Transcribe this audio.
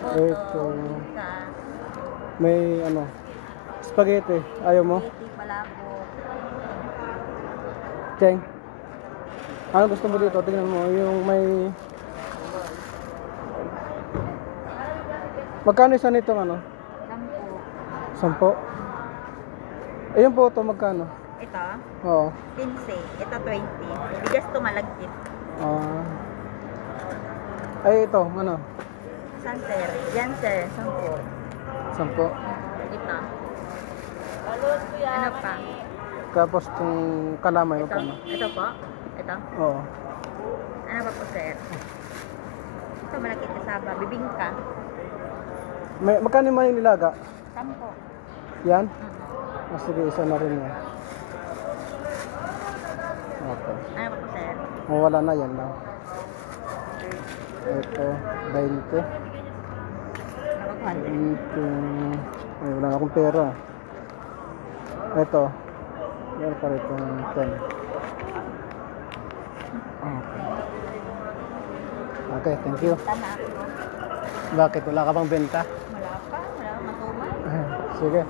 Ito. bibingka, May ano, spaghetti. Ayaw mo? spaghetti, palabok. Cheng. Ano gusto mo dito? Tingnan mo. Yung may... Magkano isa nitong ano? 10. 10? Ayun po ito, magkano? Ito, Oo. 15. Ito, 20. Bigas to malagkit. Ah. Ay, ito, ano? San sir? Yan sir, 10. 10. Ito. Ano pa? Tapos itong kalamay, Ito. magkano? Ito po. Ito. Oo. Ano pa po sir? Ito malagkit na saba. Bibingka. Magkano yung may nilaga? 10. Yan? Sige, isa na rin yan. Okay. Ano pa po sir? Wala na yan lang. Ito, 20. Ano pa 20. Ay, wala na akong pera. Ito. Yan pa rin itong 10. Okay. Okay, thank you. Tama. Bakit? Wala ka bang benta? Wala pa. Wala pa matuman. Sige.